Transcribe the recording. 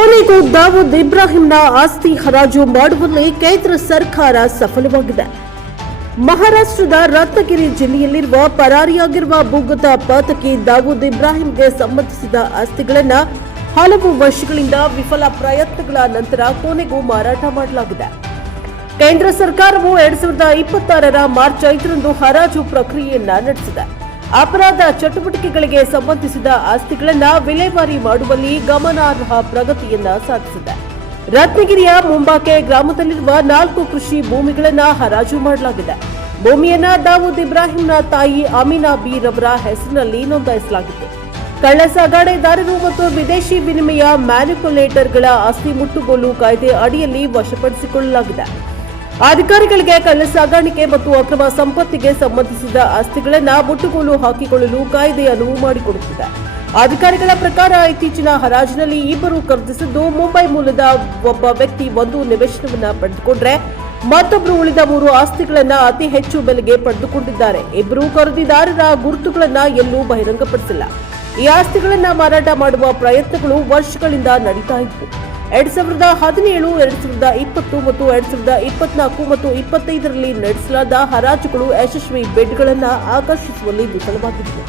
ಕೊನೆಗೂ ದಾವೂದ್ ಇಬ್ರಾಹಿಂನ ಆಸ್ತಿ ಹರಾಜು ಮಾಡುವಲ್ಲಿ ಕೇಂದ್ರ ಸರ್ಕಾರ ಸಫಲವಾಗಿದೆ. ಮಹಾರಾಷ್ಟ್ರದ ರತ್ನಗಿರಿ ಜಿಲ್ಲೆಯಲ್ಲಿರುವ ಪರಾರಿಯಾಗಿರುವ ಭೂಗತ ಪಾತಕಿ ದಾವೂದ್ ಇಬ್ರಾಹಿಂಗೆ ಸಂಬಂಧಿಸಿದ ಆಸ್ತಿಗಳನ್ನು ಹಲವು ವರ್ಷಗಳಿಂದ ವಿಫಲ ಪ್ರಯತ್ನಗಳ ನಂತರ ಕೊನೆಗೂ ಮಾರಾಟ ಮಾಡಲಾಗಿದೆ. ಕೇಂದ್ರ ಸರ್ಕಾರವು 2026ರ ಮಾರ್ಚ್ 5ರಂದು ಹರಾಜು ಪ್ರಕ್ರಿಯೆಯನ್ನ ನಡೆಸಿದೆ. ಅಪರಾಧ ಚಟುವಟಿಕೆಗಳಿಗೆ ಸಂಬಂಧಿಸಿದ ಆಸ್ತಿಗಳನ್ನು ವಿಲೇವಾರಿ ಮಾಡುವಲ್ಲಿ ಗಮನಾರ್ಹ ಪ್ರಗತಿಯನ್ನ ಸಾಧಿಸಿದೆ. ರತ್ನಗಿರಿಯ ಮುಂಬಾಕೆ ಗ್ರಾಮದಲ್ಲಿರುವ 4 ಕೃಷಿ ಭೂಮಿಗಳನ್ನು ಹರಾಜು ಮಾಡಲಾಗಿದೆ. ಭೂಮಿಯನ್ನ ದಾವೂದ್ ಇಬ್ರಾಹಿಂನ ತಾಯಿ ಅಮೀನಾ ಬಿ ರವರ ಹೆಸರಿನಲ್ಲಿ ನೋಂದಾಯಿಸಲಾಗಿತ್ತು. ಕಳ್ಳ ಸಾಗಾಣೆದಾರರು ಮತ್ತು ವಿದೇಶಿ ವಿನಿಮಯ ಮ್ಯಾನಿಪ್ಯುಲೇಟರ್ಗಳ ಆಸ್ತಿ ಮುಟ್ಟುಗೋಲು ಕಾಯ್ದೆ ಅಡಿಯಲ್ಲಿ ವಶಪಡಿಸಿಕೊಳ್ಳಲಾಗಿದೆ. ಅಧಿಕಾರಿಗಳಿಗೆ ಕಳ್ಳ ಸಾಗಾಣಿಕೆ ಮತ್ತು ಅಕ್ರಮ ಸಂಪತ್ತಿಗೆ ಸಂಬಂಧಿಸಿದ ಆಸ್ತಿಗಳನ್ನು ಮುಟ್ಟುಗೋಲು ಹಾಕಿಕೊಳ್ಳಲು ಕಾಯ್ದೆ ಅನುವು ಮಾಡಿಕೊಡುತ್ತಿದೆ. ಅಧಿಕಾರಿಗಳ ಪ್ರಕಾರ ಇತ್ತೀಚಿನ ಹರಾಜಿನಲ್ಲಿ ಇಬ್ಬರು ಖರೀದಿಸಿದ್ದು ಮುಂಬೈ ಮೂಲದ ಒಬ್ಬ ವ್ಯಕ್ತಿ ಒಂದು ನಿವೇಶನವನ್ನು ಪಡೆದುಕೊಂಡ್ರೆ ಮತ್ತೊಬ್ಬರು ಉಳಿದ 3 ಆಸ್ತಿಗಳನ್ನು ಅತಿ ಹೆಚ್ಚು ಬೆಲೆಗೆ ಪಡೆದುಕೊಂಡಿದ್ದಾರೆ. ಇಬ್ಬರು ಖರೀದಿದಾರರ ಗುರುತುಗಳನ್ನು ಎಲ್ಲೂ ಬಹಿರಂಗಪಡಿಸಿಲ್ಲ. ಈ ಆಸ್ತಿಗಳನ್ನು ಮಾರಾಟ ಮಾಡುವ ಪ್ರಯತ್ನಗಳು ವರ್ಷಗಳಿಂದ ನಡೀತಾ ಇದ್ವು. 2017, 2020 ಮತ್ತು 2024 ಮತ್ತು 2025ರಲ್ಲಿ ನಡೆಸಲಾದ ಹರಾಜುಗಳು ಯಶಸ್ವಿ ಬಿಡ್ಗಳನ್ನು ಆಕರ್ಷಿಸುವಲ್ಲಿ ವಿಫಲವಾಗಿದ್ದವು.